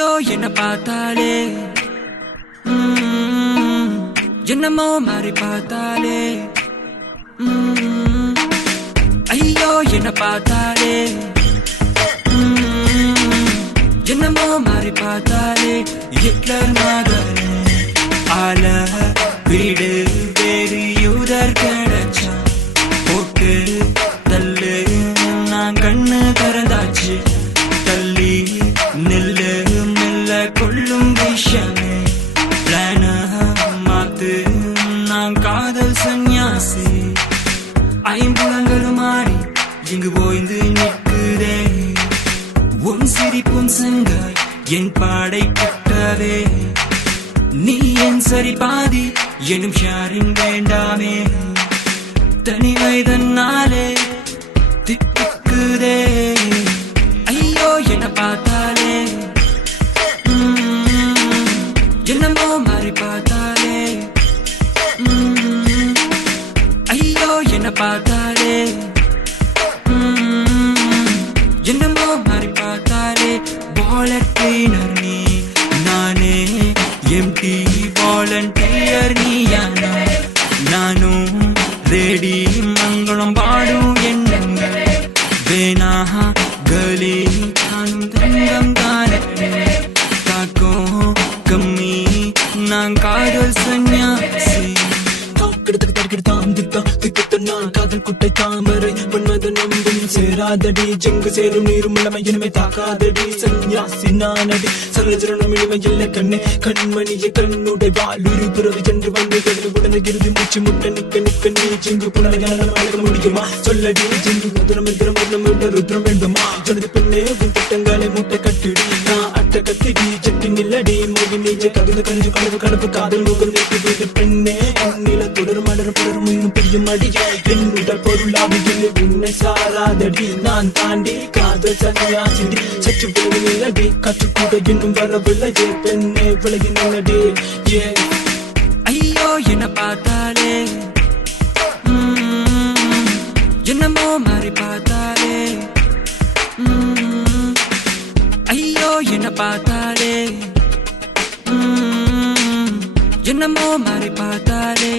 ஐயோ என்ன பார்த்தாலே என்னமோ மாறி பார்த்தாலே ஐயோ என்ன பார்த்தாலே என்னமோ மாறி பார்த்தாலே ஹிட்லர் மகனே ஆல வீடு வேறு யூதர் கிடைச்சா போட்டு தள்ளு நான் கண்ணு திறந்தாச்சு தள்ளி நெல்லு மெல்ல கொள்ளும் விஷயமே பிளான மாத்து நான் காதல் சந்நியாசி ஐம்புலங்களும் ஆடி இங்கு ஓய்ந்து நிற்குதே உன் சிரிப்பும் செங்காய் என் பாடை கட்டவே நீ என் சரி பாதி எனும் ஷாரிங் வேண்டாமே தனிமை தன்னாலே திக்குதே ஐயோ என்ன பார்த்தாலே என்னமோ மாறி பார்த்தாலே ஐயோ என்ன பார்த்தாலே என்னமோ மாறி பார்த்தாலே வாலெட் கிளீனர் நீ நானே எம்டி வாலண்டியர் நீயானா நானும் ரெடி மங்களம் பாடும் எண்ணங்கள் வேணா கலி நானும் தங்கம் தானே தாக்கும் கம்மி நான் காதல் சந்நியாசி காதல் குட்டை தாமரை மன்மத நம்பும் சேராதடி ஜெங்கு சேரும் நீரும் இளமை இனிமை தாக்காதடி சன்னியாசி நானடி சரஜரணம் இனிமை இல்லை கண்ணே கண்மணியை கண்ணுடை வாலுரி துறவி சென்று வந்து கடல் உடனே கிருதி மூச்சு முட்டை நிக்க நிக்க நீ ஜெங்கு புனரையான அழக முடியுமா சொல்லடி ஜெங்கு மதுரம் எந்திரம் வர்ணம் ருத்ரம் வேண்டுமா ஜனது பெண்ணே உன் திட்டங்களை மூட்டை கட்டிடி நான் அட்ட கத்திடி ஜட்டி நில்லடி மோகி நீஜ கவிதை கஞ்சு கனவு கனவு காதல் முகம் நேற்று பெண்ணே உன்னில தொடரும் மலரும் பலரும் இன்னும் பெரியும் அடியே என் உடல் பொருளாவியில் உன்னை சாராதடி நான் தாண்டி காதல் சன்னியாசிடி சற்று விலகி நில்லடி கற்றுக்கூட இன்னும் வரவில்லையே பெண்ணே விலகி நில்லடி ஏ ஐயோ என்ன பார்த்தாலே என்னமோ மாறி பார்த்தாலே ஐயோ என்ன பார்த்தாலே என்னமோ மாறி பார்த்தாலே